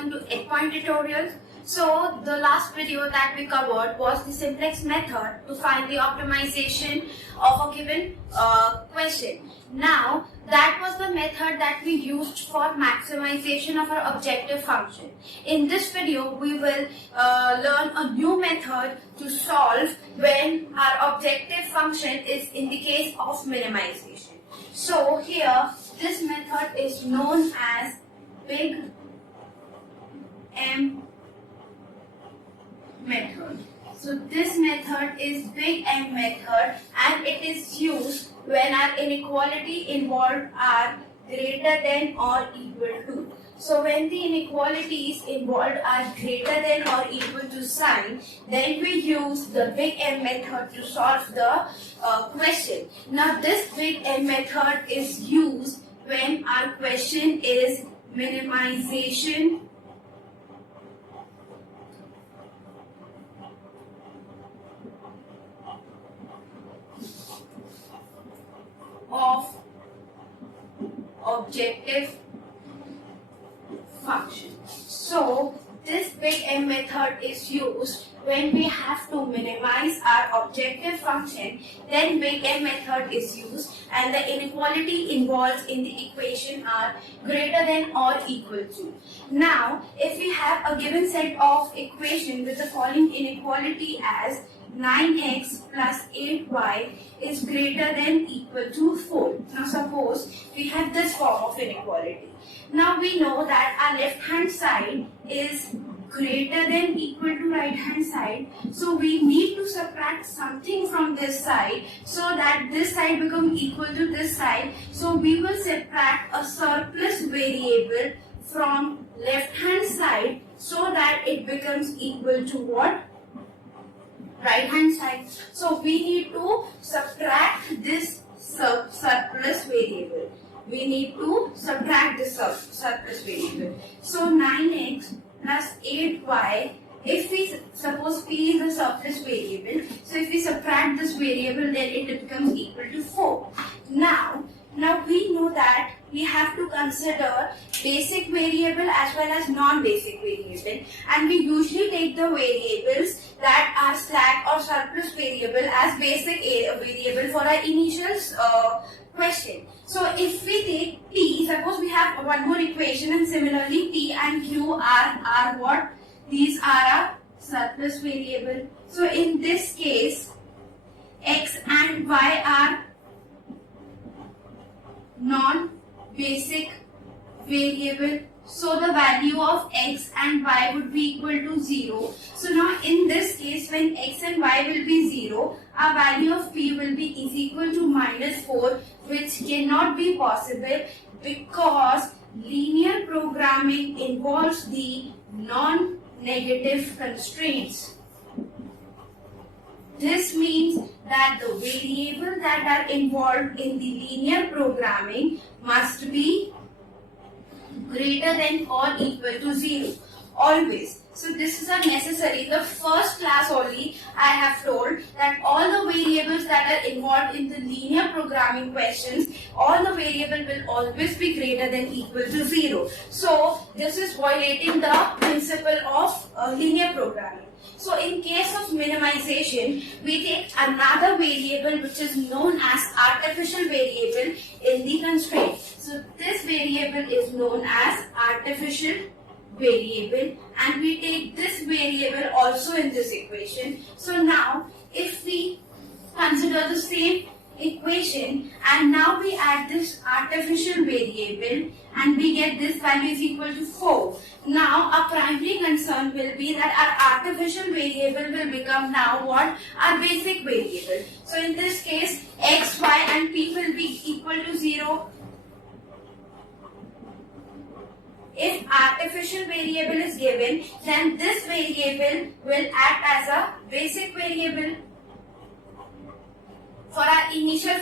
welcome to 8-Point Tutorials. So the last video that we covered was the simplex method to find the optimization of a given question. Now that was the method that we used for maximization of our objective function. In this video we will learn a new method to solve when our objective function is in the case of minimization. So here this method is known as Big M method. So this method is Big M method and it is used when our inequality involved are greater than or equal to. So when the inequalities involved are greater than or equal to sign, then we use the Big M method to solve the question. Now this Big M method is used when our question is minimization of objective function. So this Big M method is used when we have to minimize our objective function, then Big M method is used and the inequality involved in the equation are greater than or equal to. Now if we have a given set of equation with the following inequality as 9x plus 8y is greater than equal to 4. Now suppose we have this form of inequality. Now we know that our left hand side is greater than equal to right hand side. So we need to subtract something from this side so that this side becomes equal to this side. So we will subtract a surplus variable from left hand side so that it becomes equal to what? Right hand side. So we need to subtract this surplus variable. We need to subtract this surplus variable. So 9x plus 8y, if we suppose p is the surplus variable, so if we subtract this variable then it becomes equal to 4. Now we know that we have to consider basic variable as well as non-basic variable, and we usually take the variables that are slack or surplus variable as basic variable for our initial question. So if we take p, suppose we have one more equation and similarly p and q are what? These are our surplus variable. So in this case x and y are non-basic variable. So the value of x and y would be equal to 0. So now in this case when x and y will be 0, our value of p will be is equal to minus 4, which cannot be possible because linear programming involves the non-negative constraints. This means that the variables that are involved in the linear programming must be greater than or equal to 0 always. So this is a necessary. The first class only I have told that all the variables that are involved in the linear programming questions, all the variable will always be greater than equal to 0. So this is violating the principle of linear programming. So in case of minimization, we take another variable which is known as artificial variable in the constraint. So this variable is known as artificial variable and we take this variable also in this equation. So now if we consider the same equation and now we add this artificial variable and we get this value is equal to 4. Now our primary concern will be that our artificial variable will become now what? Our basic variable. So in this case x, y and p will be equal to 0. If artificial variable is given, then this variable will act as a basic variable. For our initial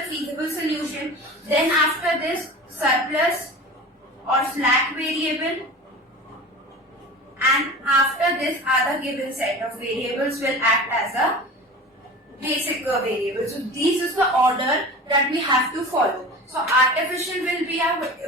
feasible solution, then after this surplus or slack variable, and after this other given set of variables will act as a basic variable. So this is the order that we have to follow. So So artificial will be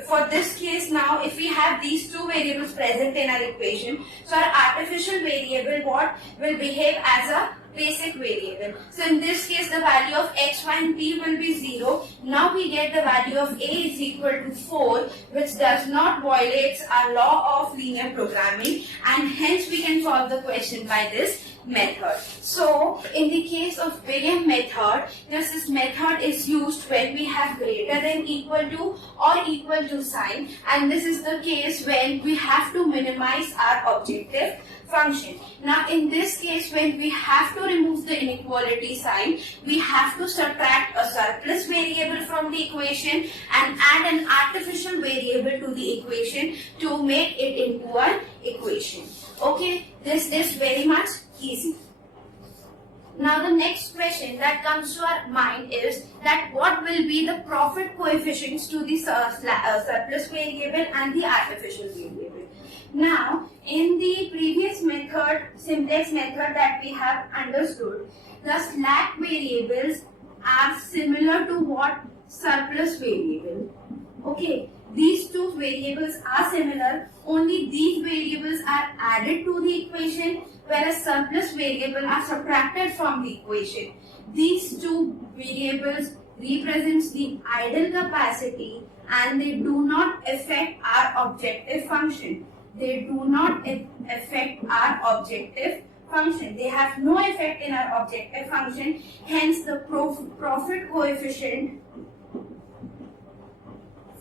for this case now, if we have these two variables present in our equation, so our artificial variable what will behave as a basic variable. So in this case the value of x, y and p will be 0. Now we get the value of a is equal to 4, which does not violate our law of linear programming, and hence we can solve the question by this method. So in the case of big M method, this method is used when we have greater than equal to or equal to sign, and this is the case when we have to minimize our objective function. Now in this case, when we have to remove the inequality sign, we have to subtract a surplus variable from the equation and add an artificial variable to the equation to make it into an equation. Okay, this is very much easy. Now the next question that comes to our mind is that what will be the profit coefficients to the surplus variable and the artificial variable. Now in the previous method, simplex method that we have understood, the slack variables are similar to what? Surplus variable. Okay, these two variables are similar, only these variables are added to the equation, whereas surplus variable are subtracted from the equation. These two variables represents the idle capacity and they do not affect our objective function. They do not affect our objective function. They have no effect in our objective function. Hence, the profit coefficient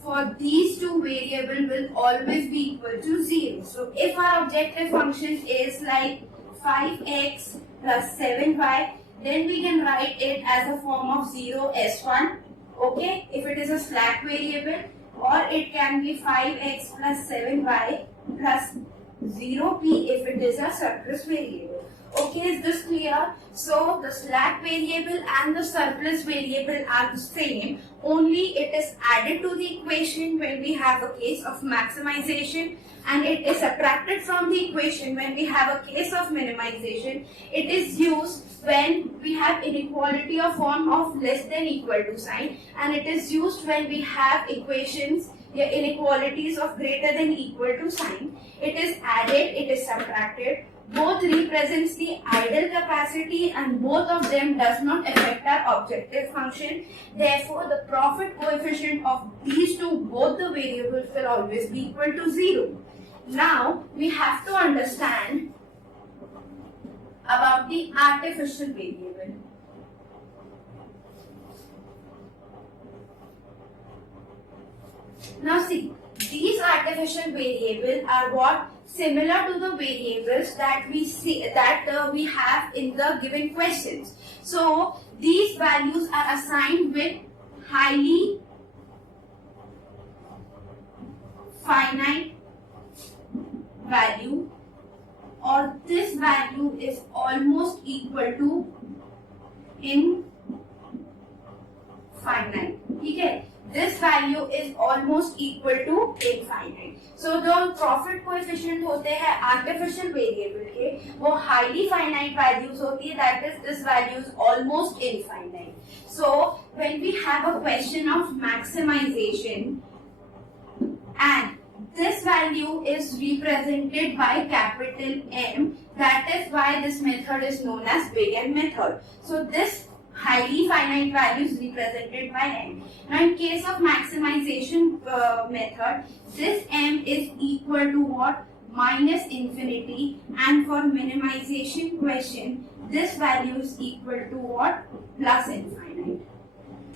for these two variables will always be equal to 0. So, if our objective function is like 5x plus 7y, then we can write it as a form of 0s1. Okay, if it is a slack variable, or it can be 5x plus 7y plus 0p if it is a surplus variable. Okay, is this clear? So the slack variable and the surplus variable are the same, only it is added to the equation when we have a case of maximization, and it is subtracted from the equation when we have a case of minimization. It is used when we have inequality of form of less than equal to sign, and it is used when we have equations, inequalities of greater than equal to sign. It is added, it is subtracted. Both represents the idle capacity and both of them does not affect our objective function. Therefore, the profit coefficient of these two, both the variables, will always be equal to 0. Now, we have to understand about the artificial variable. Now see, these artificial variables are what? Similar to the variables that we see we have in the given questions. So these values are assigned with highly finite value, or this value is almost equal to infinite. Okay, this value is almost equal to infinite. So the profit coefficient होते हैं artificial variable के, वो highly finite values होती है, that is this value is almost infinite. So when we have a question of maximization and this value is represented by capital M, that is why this method is known as big M method. So this highly finite value is represented by M. Now in case of maximization method, this M is equal to what? Minus infinity, and for minimization question, this value is equal to what? Plus infinite.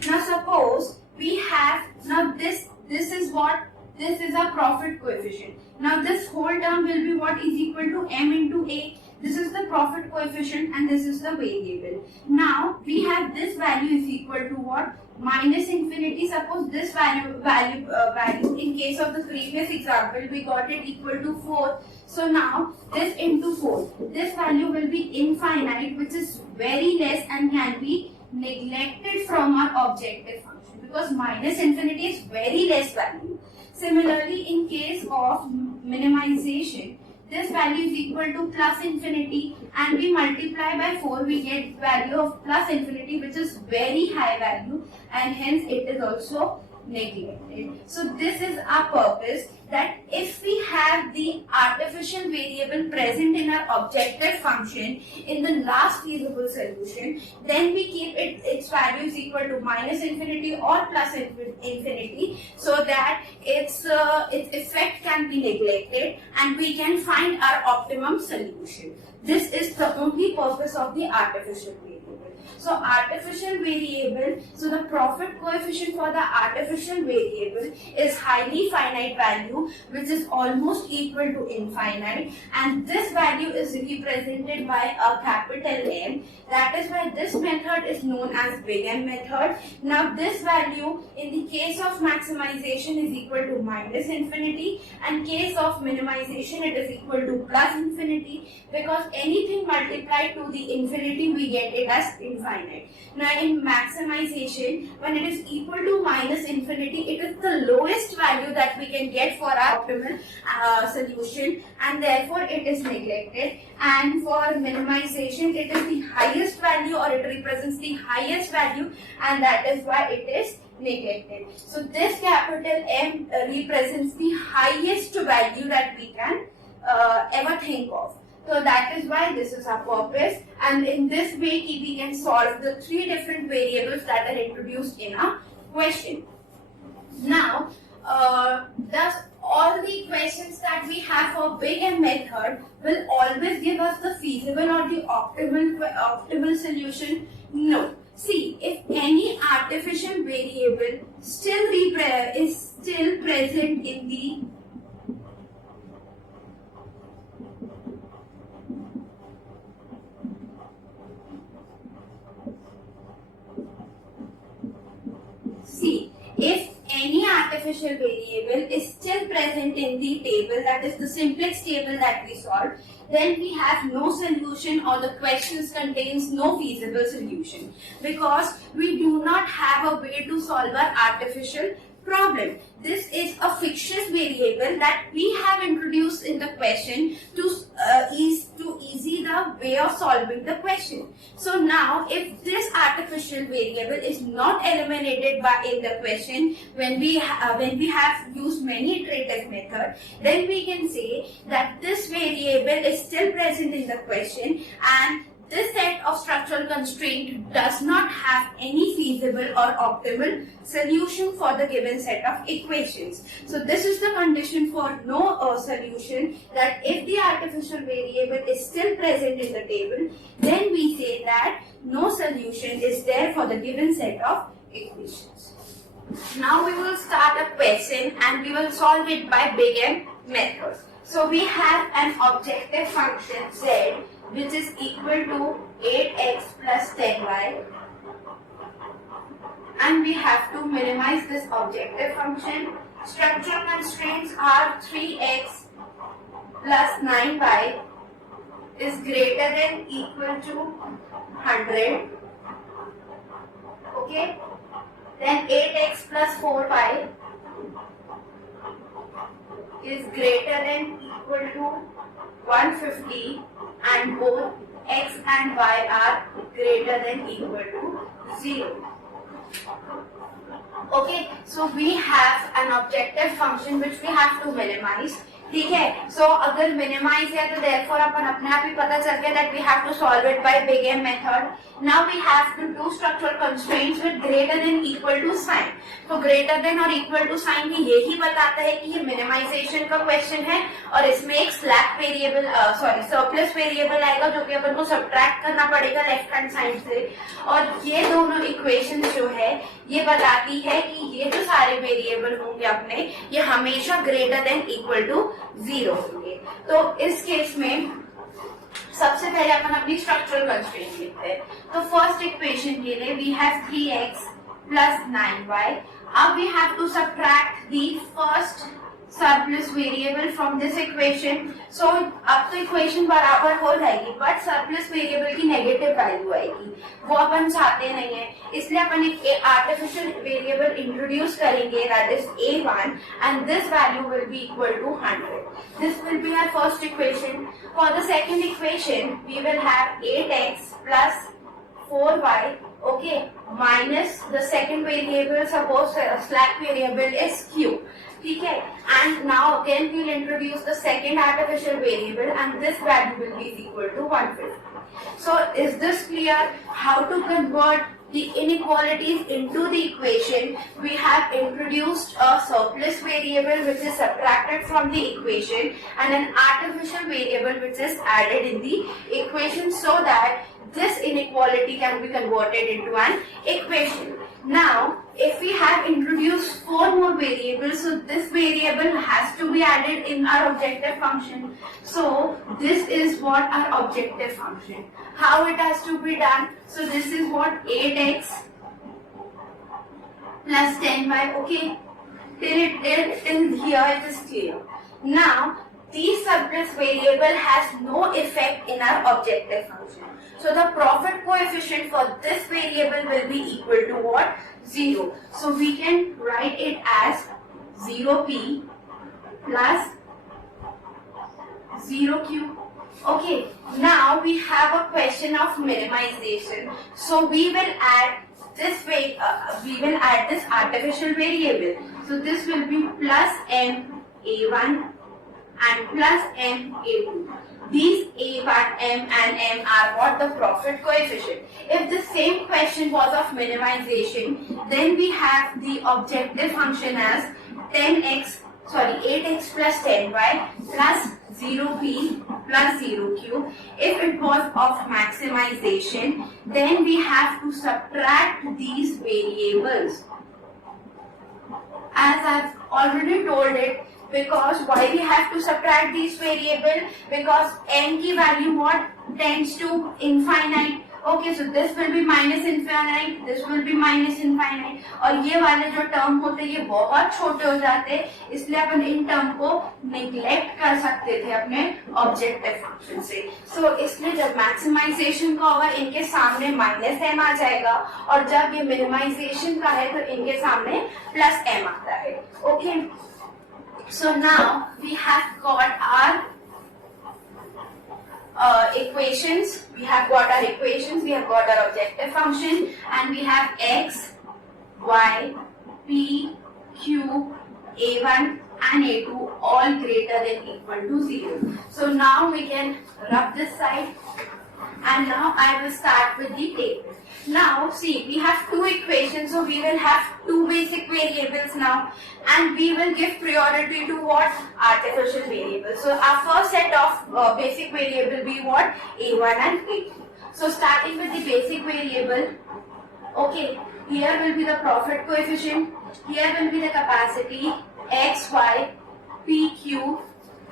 Now suppose we have, now this is what? This is a profit coefficient. Now this whole term will be what? Is equal to M into A. This is the profit coefficient and this is the variable. Now we have this value is equal to what? Minus infinity. Suppose this value in case of the previous example we got it equal to 4. So now this into 4. This value will be infinite, which is very less and can be neglected from our objective function because minus infinity is very less value. Similarly, in case of minimization, this value is equal to plus infinity and we multiply by 4, we get value of plus infinity, which is very high value, and hence it is also neglected. So this is our purpose, that if we have the artificial variable present in our objective function in the last feasible solution, then we keep its value is equal to minus infinity or plus infinity, so that its effect can be neglected and we can find our optimum solution. This is the only purpose of the artificial variable. So artificial variable, so the profit coefficient for the artificial variable is highly finite value, which is almost equal to infinite, and this value is represented by a capital M. That is why this method is known as Big M method. Now this value in the case of maximization is equal to minus infinity, and case of minimization it is equal to plus infinity, because anything multiplied to the infinity we get it as infinite. Now in maximization, when it is equal to minus infinity, it is the lowest value that we can get for our optimal solution, and therefore it is neglected. And for minimization, it is the highest value, or it represents the highest value, and that is why it is neglected. So this capital M represents the highest value that we can ever think of. So that is why this is our purpose, and in this way we can solve the three different variables that are introduced in a question. Now, thus all the questions that we have for Big M method will always give us the feasible or the optimal solution? No. See, if any artificial variable is still present in the if any artificial variable is still present in the table, that is the simplex table that we solved, then we have no solution, or the questions contains no feasible solution, because we do not have a way to solve our artificial problem. This is a fictitious variable that we have introduced in the question to ease the way of solving the question. So now, if this artificial variable is not eliminated in the question when we have used many iterative method, then we can say that this variable is still present in the question, and this set of structural constraint does not have any feasible or optimal solution for the given set of equations. So this is the condition for no solution, that if the artificial variable is still present in the table, then we say that no solution is there for the given set of equations. Now we will start a question and we will solve it by Big M method. So we have an objective function z, which is equal to 8x plus 10y, and we have to minimize this objective function. Structural constraints are 3x plus 9y is greater than equal to 100. Okay, then 8x plus 4y is greater than equal to 150, and both x and y are greater than equal to 0. Okay, so we have an objective function which we have to minimize. ठीक है, so अगर minimize है तो therefore अपन अपने आप ही पता चल गया that we have to solve it by Big M method. Now we have to do structural constraints with greater than equal to sign. तो greater than और equal to sign भी यही बताता है कि ये minimization का question है, और इसमें एक slack variable surplus variable आएगा जो कि अपन को subtract करना पड़ेगा left hand side से, और ये दोनों equations जो है ये बताती है कि ये जो सारे वेरिएबल होंगे अपने, ये हमेशा ग्रेटर देन इक्वल टू 0 होंगे. तो इस केस में सबसे पहले अपन अपनी स्ट्रक्चरल कंस्ट्रेंट लिखते हैं. तो फर्स्ट इक्वेशन के लिए we have 3x plus 9y. अब we have to subtract the first surplus variable from this equation. So अब तो इक्वेशन बराबर हो जाएगी, बट surplus variable की नेगेटिव वैल्यू आएगी, वो अपन चाहते नहीं है, इसलिए अपन एक आर्टिफिशियल वेरिएबल इंट्रोड्यूस करेंगे, that is a1, and this value will be equal to 100. This will be our first equation. For the second equation, we will have 8x plus 4y, okay, minus the second variable, suppose slack variable is q. Okay, and now again we'll introduce the second artificial variable, and this value will be equal to 150. So is this clear? How to convert the inequalities into the equation? We have introduced a surplus variable which is subtracted from the equation, and an artificial variable which is added in the equation, so that this inequality can be converted into an equation. Now, if we have introduced 4 more variables, so this variable has to be added in our objective function. So, this is what our objective function. How it has to be done? So, this is what 8x plus 10y, okay? Till here it is clear. Now, the surplus variable has no effect in our objective function. So the profit coefficient for this variable will be equal to what? 0. So we can write it as 0p plus 0q. Okay, now we have a question of minimization. So we will add this this artificial variable. So this will be plus m a1 and plus m a2. These a1, m and m are what? The profit coefficient. If the same question was of minimization, then we have the objective function as 8x plus 10y plus 0p plus 0q. If it was of maximization, then we have to subtract these variables. As I've already told it, because why we have to subtract these variable? Because n की value what? Tends to infinite. Okay, so this will be minus infinite, this will be minus infinite, और ये वाले जो term होते ये बहुत छोटे हो जाते, इसलिए अपन इन term को neglect कर सकते थे अपने objective function से. So इसलिए जब maximization का होगा इनके सामने minus m आ जाएगा, और जब ये minimization का है तो इनके सामने plus m आता है. Okay. So now we have got our equations. We have got our equations. We have got our objective function, and we have x, y, p, q, a1 and a2 all greater than equal to 0. So now we can rub this side, and now I will start with the table. Now see, we have two equations, so we will have two basic variables now, and we will give priority to what? Artificial variables. So our first set of basic variable will be what? A1 and A2. So starting with the basic variable, okay, here will be the profit coefficient, here will be the capacity, x, y, p, q,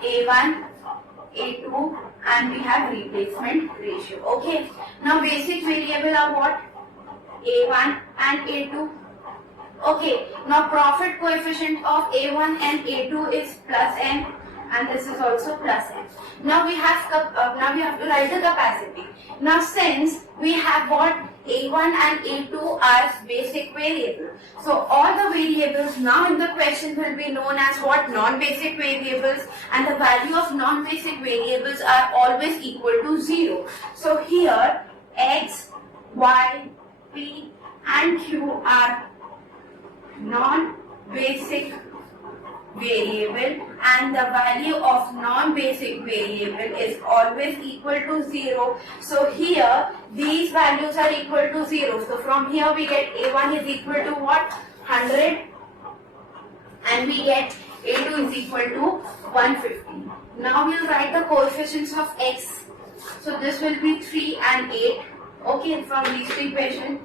a1, a2, and we have replacement ratio. Okay, now basic variable are what? A1 and A2. Okay, now profit coefficient of A1 and A2 is plus n, and this is also plus n. Now we have to write the capacity. Now since we have what? A1 and A2 as basic variable, so all the variables now in the question will be known as what? Non-basic variables, and the value of non-basic variables are always equal to 0. So here x, y, p and q are non-basic variable, and the value of non-basic variable is always equal to 0. So here these values are equal to 0. So from here we get A1 is equal to what? 100, and we get A2 is equal to 150. Now we'll write the coefficients of x. So this will be 3 and 8. Okay, from these two equations,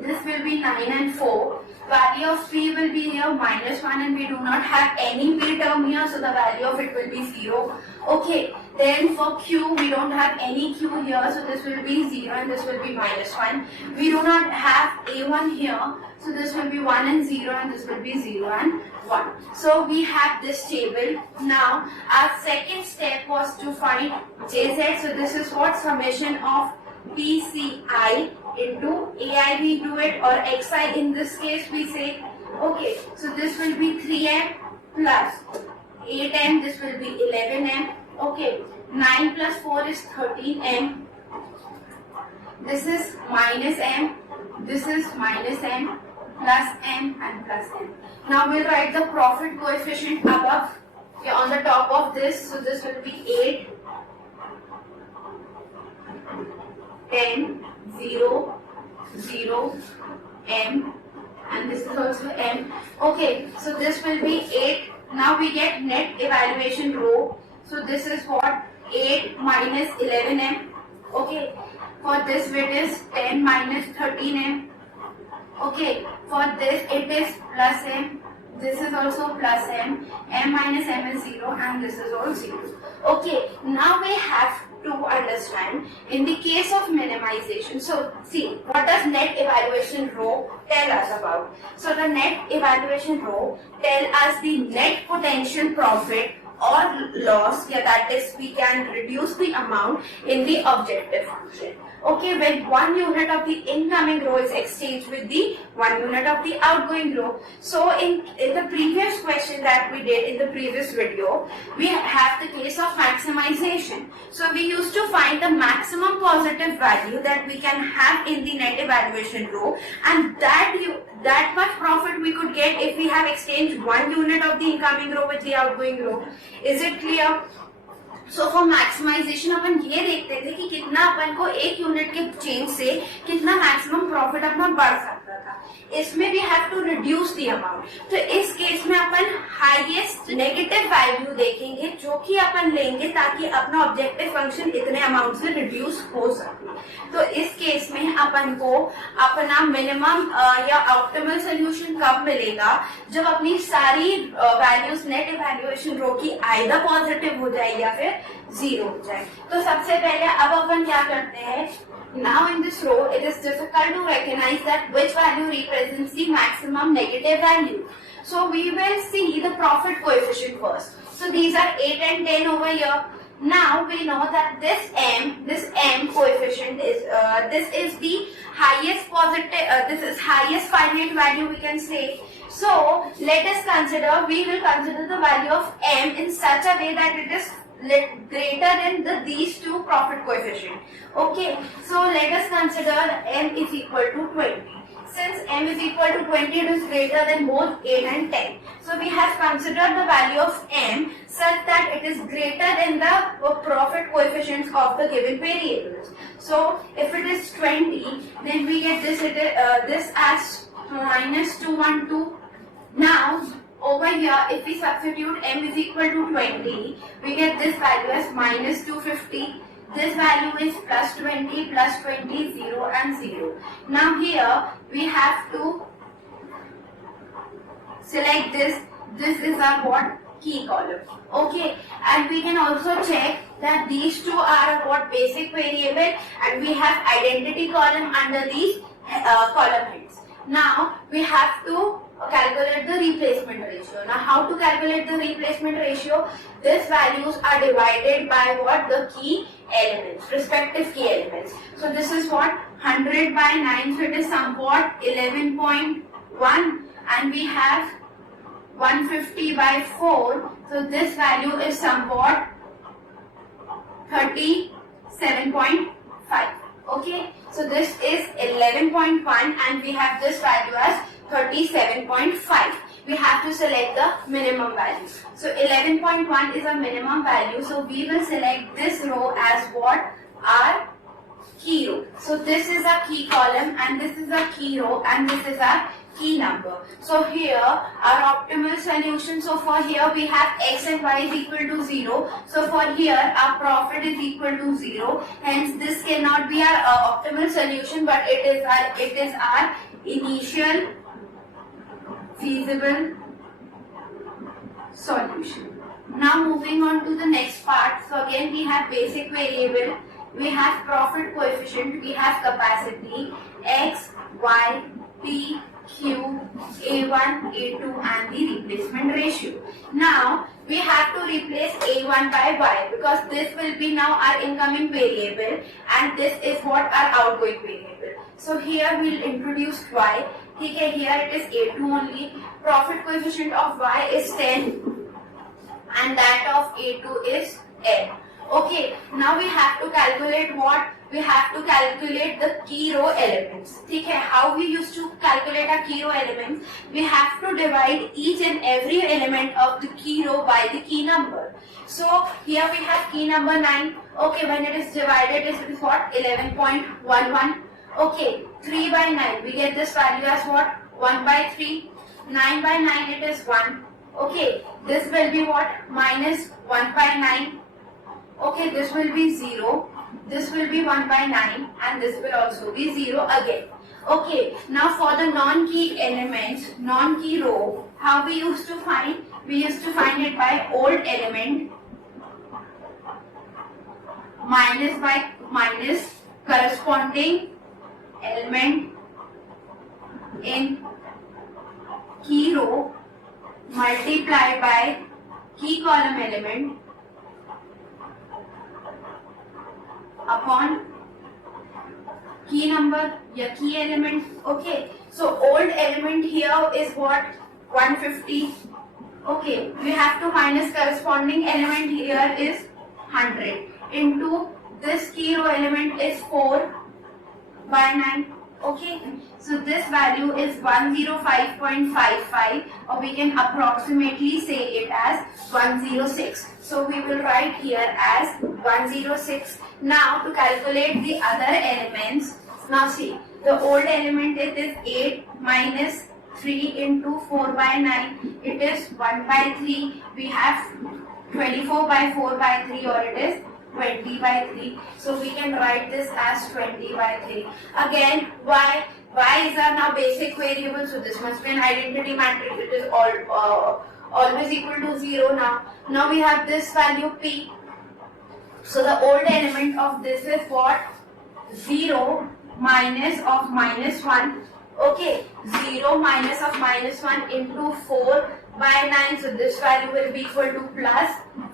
this will be 9 and 4. Value of p will be here minus 1, and we do not have any p term here, so the value of it will be 0. Okay, then for q we don't have any q here, so this will be 0 and this will be minus 1. We do not have a1 here, so this will be 1 and 0 and this will be 0 and 1. So we have this table. Now our second step was to find jz, so this is what? Summation of PCI into AI we do it, or XI in this case we say. Okay, so this will be 3m plus 8m, this will be 11m. Okay, 9 plus 4 is 13m this is minus m, this is minus m, plus m and plus m. Now we'll write the profit coefficient above, okay, on the top of this. So this will be 8, 10, 0, 0, m, and this is also m. Okay, so this will be 8. Now we get net evaluation row. So this is what? 8 minus 11m. Okay, for this it is 10 minus 13m. Okay, for this it is plus m. This is also plus m. M minus m is 0 and this is all 0. Okay, now we have to understand in the case of minimization. So see, what does net evaluation row tell us about? So the net evaluation row tell us the net potential profit or loss, yeah, that is we can reduce the amount in the objective function. Okay, when 1 unit of the incoming row is exchanged with the 1 unit of the outgoing row. So in the previous question that we did in the previous video, we have the case of maximization. So we used to find the maximum positive value that we can have in the net evaluation row, and that much profit we could get if we have exchanged 1 unit of the incoming row with the outgoing row. Is it clear? So for maximization अपन ये देखते थे कि कितना अपन को एक unit के change से कितना मैक्सिमम प्रॉफिट अपना बढ़ सकता था. इसमें we have to reduce the amount. तो इस केस में अपन हाईएस्ट नेगेटिव वैल्यू देखेंगे जो कि अपन लेंगे ताकि अपना ऑब्जेक्टिव फंक्शन इतने अमाउंट से रिड्यूस हो सके. तो इस केस में अपन को अपना मिनिमम या ऑप्टिमल सोल्यूशन कब मिलेगा? जब अपनी सारी वैल्यूज नेट इवैल्यूएशन रो की आइदर पॉजिटिव हो जाए या फिर 0 हो जाए. तो सबसे पहले अब अपन क्या करते हैं? Now in this row, it is difficult to recognize that which value represents the maximum negative value. So we will see the profit coefficient first. So these are 8 and 10 over here. Now we know that this m coefficient is this is the highest positive. This is highest finite value we can say. So let us consider. We will consider the value of m in such a way that it is greater than these two profit coefficient. Okay, so let us consider m is equal to 20. Since m is equal to 20, it is greater than both 8 and 10. So we have considered the value of m such that it is greater than the profit coefficients of the given variables. So if it is 20, then we get this as minus 212. Now over here, if we substitute m is equal to 20, we get this value as minus 250. This value is plus 20, plus 20, 0 and 0. Now here, we have to select this. This is our what? Key column. Okay, and we can also check that these two are what? Basic variable, and we have identity column under these column heads. Now, we have to calculate the replacement ratio. Now how to calculate the replacement ratio? These values are divided by what? The key elements, respective key elements. So this is what? 100 by 9, so it is somewhat 11.1, and we have 150 by 4, so this value is somewhat 37.5. Okay, so this is 11.1 and we have this value as 37.5. We have to select the minimum value. So 11.1 is a minimum value. So we will select this row as what? Our key row. So this is a key column and this is a key row and this is our key number. So here our optimal solution. So for here we have x and y is equal to 0. So for here our profit is equal to 0. Hence this cannot be our optimal solution, but it is our initial feasible solution. Now moving on to the next part. So again we have basic variable, we have profit coefficient, we have capacity, x, y, p, q, a1, a2 and the replacement ratio. Now we have to replace a1 by y because this will be now our incoming variable and this is what our outgoing variable. So here we will introduce y. Okay, here it is a2 only. Profit coefficient of y is 10 and that of a2 is n. Okay, now we have to calculate what? we have to calculate the key row elements. ठीक है? How we used to calculate our key row elements? We have to divide each and every element of the key row by the key number. So here we have key number 9. Okay, when it is divided, it is what? 11.11. Okay, 3 by 9. We get this value as what? 1 by 3. 9 by 9, it is 1. Okay, this will be what? Minus 1 by 9. Okay, this will be 0. This will be 1 by 9 and this will also be 0 again. Okay, now for the non-key elements, non-key row, how we used to find? We used to find it by old element minus by minus corresponding element in key row multiplied by key column element upon key number या key element. Okay, so old element here is what? 150. Okay, we have to minus corresponding element here is 100 into this key row element is 4 by 9. Okay, so this value is 105.55 or we can approximately say it as 106. So we will write here as 106. Now to calculate the other elements, now see, the old element it is 8 minus 3 into 4 by 9, it is 1 by 3. We have 24 by 4 by 3 or it is 20 by 3. So we can write this as 20 by 3. Again, y is our now basic variable. So this must be an identity matrix. It is always equal to 0 now. Now we have this value p. So the old element of this is what? 0 minus of minus 1. Okay, 0 minus of minus 1 into 4 by 9. So this value will be equal to plus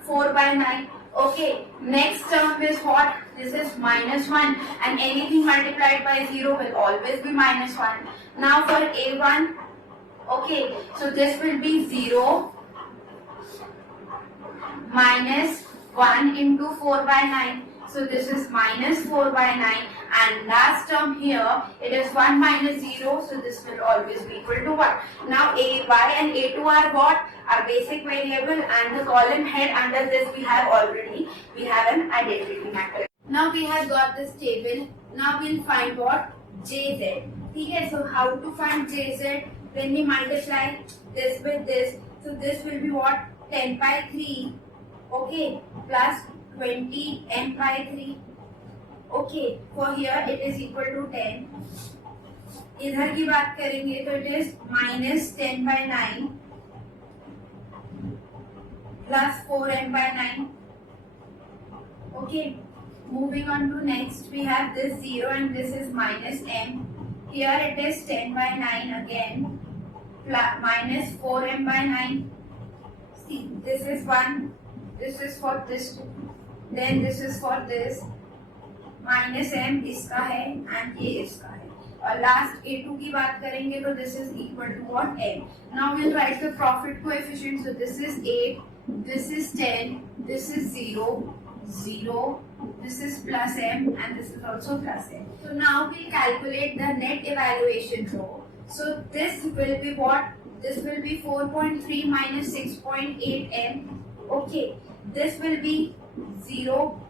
4 by 9. Okay, next term is what? This is minus 1 and anything multiplied by 0 will always be minus 1. Now for A1, okay, so this will be 0 minus 1 into 4 by 9. So this is minus 4 by 9 and last term here it is 1 minus 0, so this will always be equal to 1. Now y and a2 are what? Our basic variable and the column head under this we have an identity matrix. Now we have got this table. Now we'll find what? Jz. Okay, so how to find Jz? When we multiply this with this, so this will be what? 10 by 3, okay, plus 20 n by 3. Okay, for here it is equal to 10. इधर की बात करेंगे तो it is minus 10 by 9 plus 4n by 9. Okay, moving on to next, we have this 0 and this is minus m. Here it is 10 by 9 again, plus minus 4m by 9. See, this is 1, this is for this, then this is for this. Minus m इसका है and ये इसका है और last a2 की बात करेंगे तो this is equal to what m. Now we will write the profit coefficient. So this is 8, this is 10, this is 0, 0, this is plus m and this is also plus m. So now we calculate the net evaluation row. So this will be what? This will be 4.3 minus 6.8 m. Okay, this will be 0.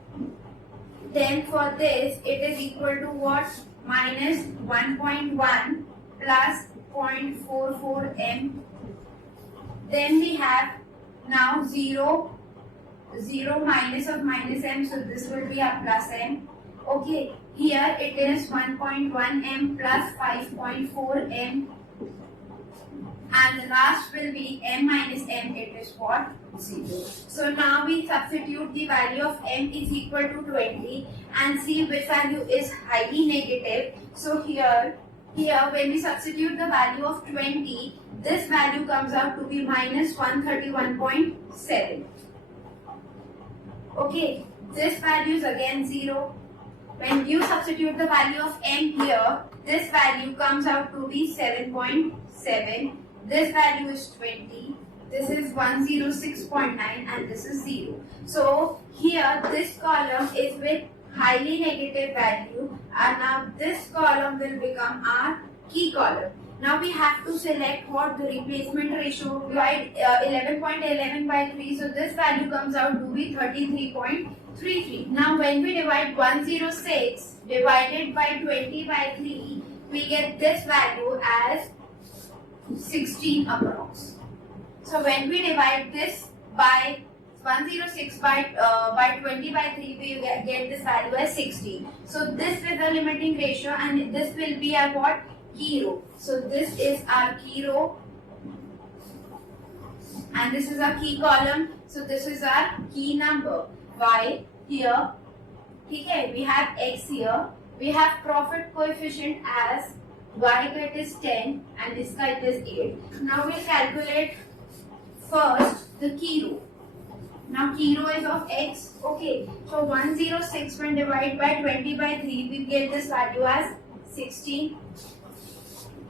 Then for this, it is equal to what? Minus 1.1 plus 0.44 m. Then we have now 0, 0 minus of minus m, so this will be a plus m. Okay, here it is 1.1 m plus 5.4 m. And the last will be m minus m, it is what? 0. So now we substitute the value of m is equal to 20 and see which value is highly negative. So here when we substitute the value of 20, this value comes out to be minus 131.7. Okay, this value is again 0. When you substitute the value of m here, this value comes out to be 7.7. This value is 20. This is 106.9 and this is 0. So here this column is with highly negative value, and now this column will become our key column. Now we have to select what the replacement ratio. Divide 11.11 by 3, so this value comes out to be 33.33. Now when we divide 106 divided by 20 by 3, we get this value as 16 approx. So when we divide this by 106 by 20 by 3, we get this value as 16. So this is the limiting ratio, and this will be our what? Key row. So this is our key row, and this is our key column. So this is our key number. Y here. Okay, we have X here. We have profit coefficient as Y it is 10 and this it is 8. Now we'll calculate first the key row. Now key row is of X. Okay, so 106 when divided by 20 by 3, we get this value as 16.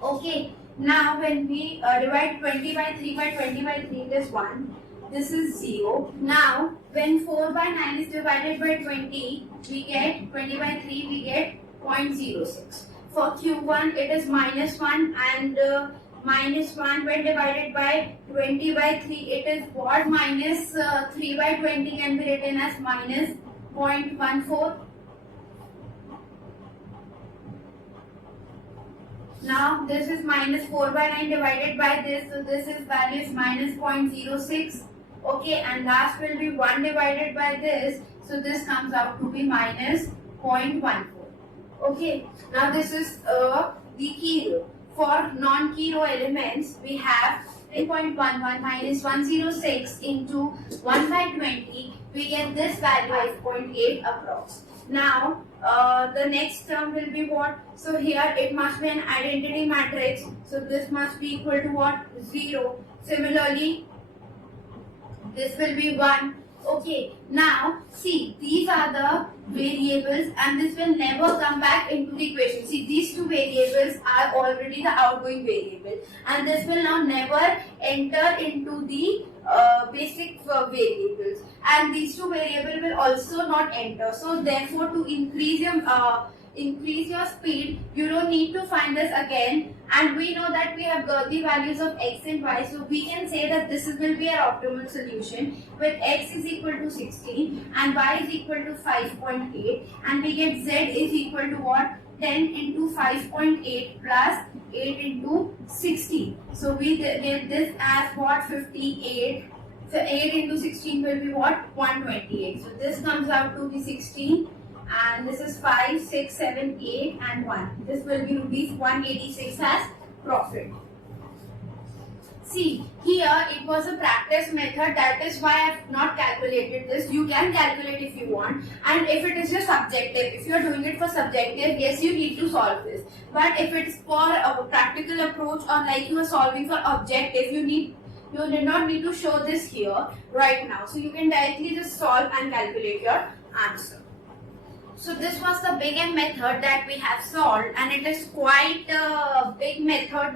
Okay, now when we divide 20 by 3 by 20 by 3, it is 1. This is 0. Now when 4 by 9 is divided by 20, we get 20 by 3, we get 0.06. For Q1, it is -1, and -1 when divided by 20 by 3, it is what? -3 by 20 can be written as -0.14. Now this is -4 by 9 divided by this, so this is value is -0.06. Okay, and last will be 1 divided by this, so this comes out to be -0.14. Okay, now this is the key row. For non-key row elements, we have 3.11 minus 106 into 1 by 20, we get this value as 0.8 approx. Now, the next term will be what? So here it must be an identity matrix. So this must be equal to what? 0. Similarly, this will be 1. Okay, now see, these are the variables and this will never come back into the equation. See, these two variables are already the outgoing variable and this will now never enter into the basic variables, and these two variables will also not enter. So therefore, to increase your speed, you don't need to find this again, and we know that we have got the values of x and y, so we can say that this will be our optimal solution with x is equal to 16 and y is equal to 5.8, and we get z is equal to what? 10 into 5.8 plus 8 into 60. So we get this as what? 58. So 8 into 16 will be what? 128. So this comes out to be 16. And this is 5, 6, 7, 8 and 1. This will be rupees 186 as profit. See, here it was a practice method, that is why I have not calculated this. You can calculate if you want, and if it is just subjective, if you are doing it for subjective, yes, you need to solve this. But if it's for a practical approach or like you are solving for objective, you did not need to show this here right now. So you can directly just solve and calculate your answer. So this was the big M method that we have solved, and it is quite a big method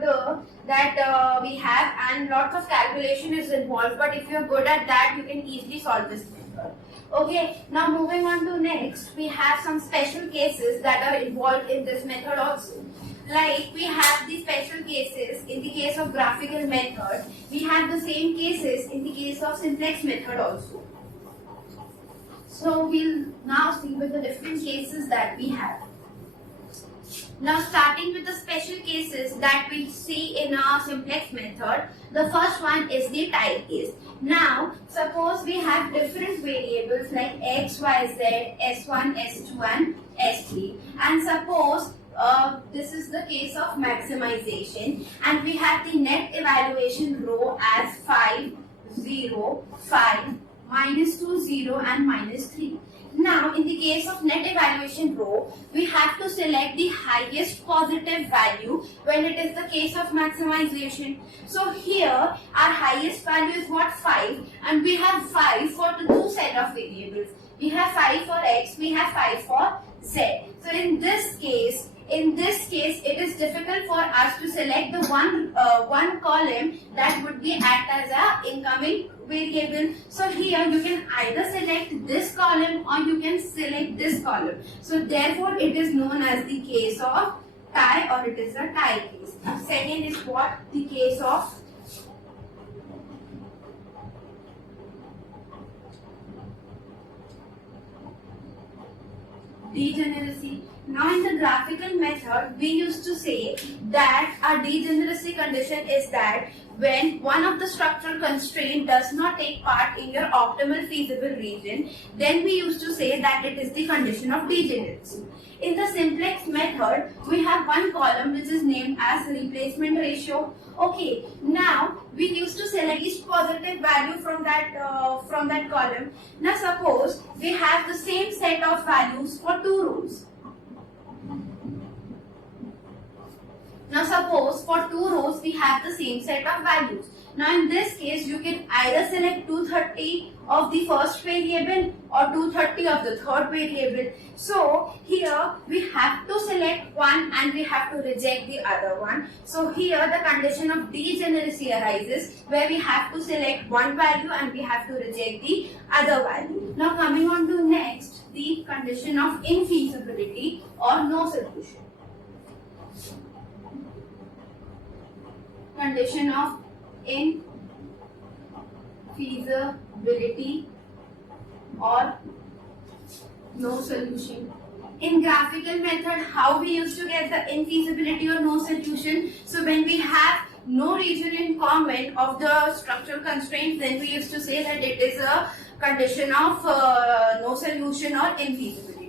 that we have, and lots of calculation is involved, but if you are good at that, you can easily solve this method. Okay, now moving on to next, we have some special cases that are involved in this method also. Like we have the special cases in the case of graphical method, we have the same cases in the case of simplex method also. So we'll now see with the different cases that we have. Now starting with the special cases that we see in our simplex method, the first one is the type case. Now suppose we have different variables like x, y, z, s1, s2 and s3, and suppose this is the case of maximization, and we have the net evaluation row as 5, 0, 5, -2, 0 and -3. Now in the case of net evaluation row, we have to select the highest positive value when it is the case of maximization. So here our highest value is what? 5, and we have 5 for the two set of variables. We have 5 for x, we have 5 for z. So in this case, in this case it is difficult for us to select the one column that would be act as a incoming variable. So here you can either select this column or you can select this column. So therefore it is known as the case of tie, or it is a tie case. Second is what? The case of degeneracy. Now in the graphical method, we used to say that a degeneracy condition is that when one of the structural constraint does not take part in your optimal feasible region, then we used to say that it is the condition of degeneracy. In the simplex method, we have one column which is named as replacement ratio. Okay, now we used to select each positive value from that column. Now suppose we have the same set of values for two rows. Now suppose for two rows we have the same set of values. Now in this case you can either select 230 of the first variable or 230 of the third variable. So here we have to select one and we have to reject the other one. So here the condition of degeneracy arises where we have to select one value and we have to reject the other value. Now coming on to next, the condition of infeasibility or no solution. Condition of infeasibility or no solution. In graphical method, how we used to get the infeasibility or no solution? So when we have no region in common of the structural constraints, then we used to say that it is a condition of no solution or infeasibility.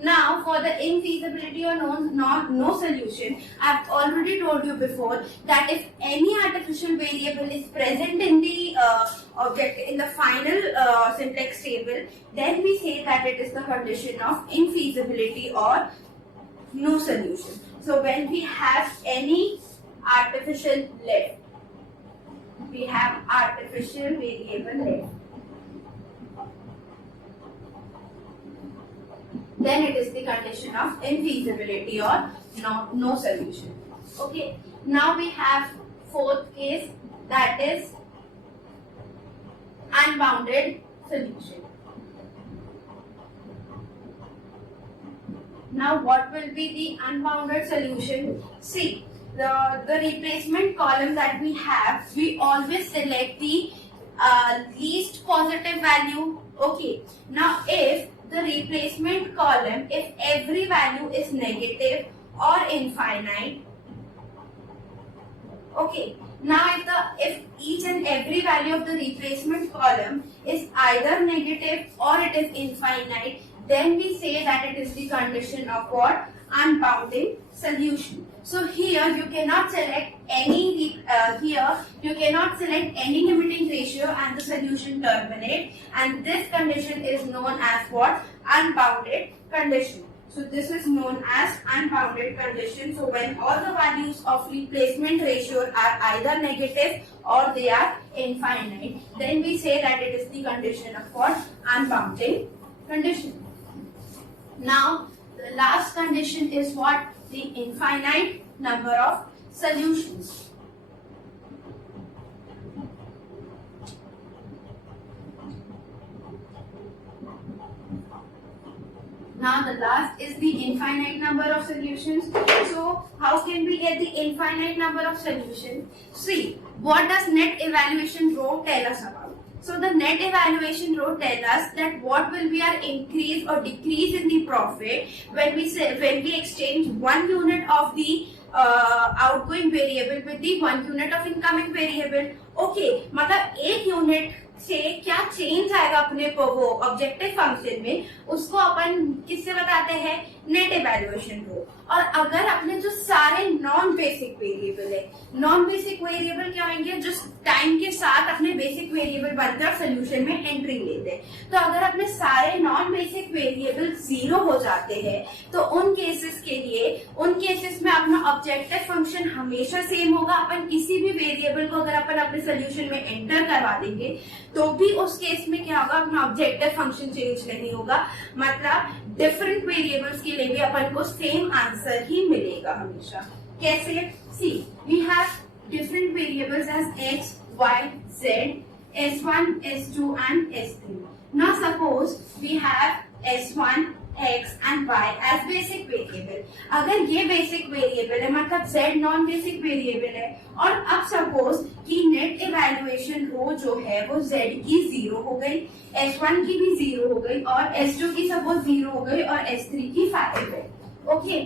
Now for the infeasibility or no solution, I have already told you before that if any artificial variable is present in the object in the final simplex table, then we say that it is the condition of infeasibility or no solution. So when we have any artificial left, we have artificial variable left, then it is the condition of infeasibility or no solution. Okay, now we have fourth case, that is unbounded solution. Now what will be the unbounded solution? See, the replacement column that we have, we always select the least positive value. Okay, now if the replacement column, if every value is negative or infinite, okay, now if each and every value of the replacement column is either negative or it is infinite, then we say that it is the condition of what? Unbounded solution. So here you cannot select any limiting ratio and the solution terminate, and this condition is known as what? Unbounded condition. So this is known as unbounded condition. So when all the values of replacement ratio are either negative or they are infinite, then we say that it is the condition of what? Unbounded condition. Now the last condition is what? The infinite number of solutions. Now the last is the infinite number of solutions. So how can we get the infinite number of solutions? See, what does net evaluation row tell us about? So the net evaluation row tells us that what will be our increase or decrease in the profit when we exchange 1 unit of the outgoing variable with the 1 unit of incoming variable. Okay, मतलब 1 unit से क्या change आएगा अपने को वो objective function में, उसको अपन किससे बताते हैं? नेट इवैल्यूएशन रो. और अगर अपने जो सारे नॉन बेसिक वेरिएबल है, नॉन बेसिक वेरिएबल क्या होंगे? जो टाइम के साथ अपने बेसिक वेरिएबल बनकर सोल्यूशन में एंट्री लेते हैं. तो अगर अपने सारे नॉन बेसिक वेरिएबल 0 हो जाते हैं तो उन केसेस में अपना ऑब्जेक्टिव फंक्शन हमेशा सेम होगा. अपन किसी भी वेरिएबल को अगर अपन अपने सोल्यूशन में एंटर करवा देंगे तो भी उस केस में क्या होगा? अपना ऑब्जेक्टिव फंक्शन चेंज नहीं होगा. मतलब डिफरेंट वेरिएबल्स के लिए भी अपन को सेम आंसर ही मिलेगा हमेशा. कैसे? See, we have different variables as X, Y, Z, S1, S2 and S3. Now suppose we have S1, X and Y as basic variable. अगर ये basic variable है मतलब Z non basic variable है और अब suppose कि net evaluation रो जो है वो Z की 0 हो गई, S1 की भी 0 हो गई और S2 की suppose 0 हो गई और S3 की 5 है. ओके,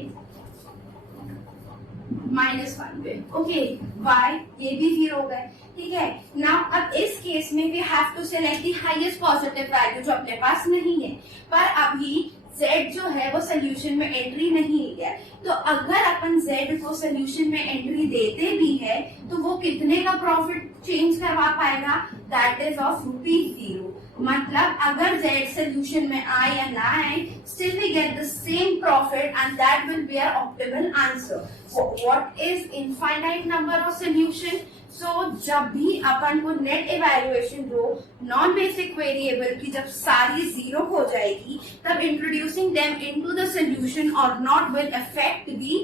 -1 पे. ओके, Y ये भी 0 हो गए. ठीक है. नाउ अब इस केस में we have to select the highest positive value जो अपने पास नहीं है, पर अभी Z जो है वो सोल्यूशन में एंट्री नहीं है. तो अगर अपन Z को सोल्यूशन में एंट्री देते भी है तो वो कितने का प्रॉफिट चेंज करवा पाएगा? That is of ₹0. मतलब अगर Z सोल्यूशन में आए या ना आए, still we get the same profit and that will be our optimal answer. What is infinite number of solution? So जब भी अपन को net evaluation row non basic variable की जब सारी 0 हो जाएगी, तब introducing them into the solution और not will affect the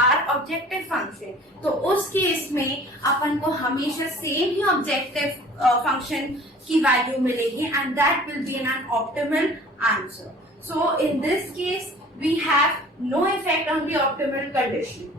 our objective function. तो उस केस में अपन को हमेशा सेम ही ऑब्जेक्टिव फंक्शन की वैल्यू मिलेगी and that will be an optimal answer. So in this case we have no effect on the optimal condition.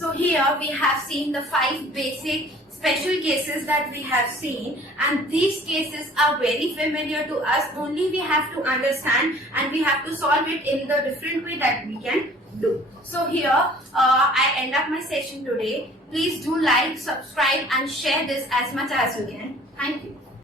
So here we have seen the 5 basic special cases that we have seen, and these cases are very familiar to us. Only we have to understand and we have to solve it in the different way that we can do. So here I end up my session today. Please do like, subscribe and share this as much as you can. Thank you.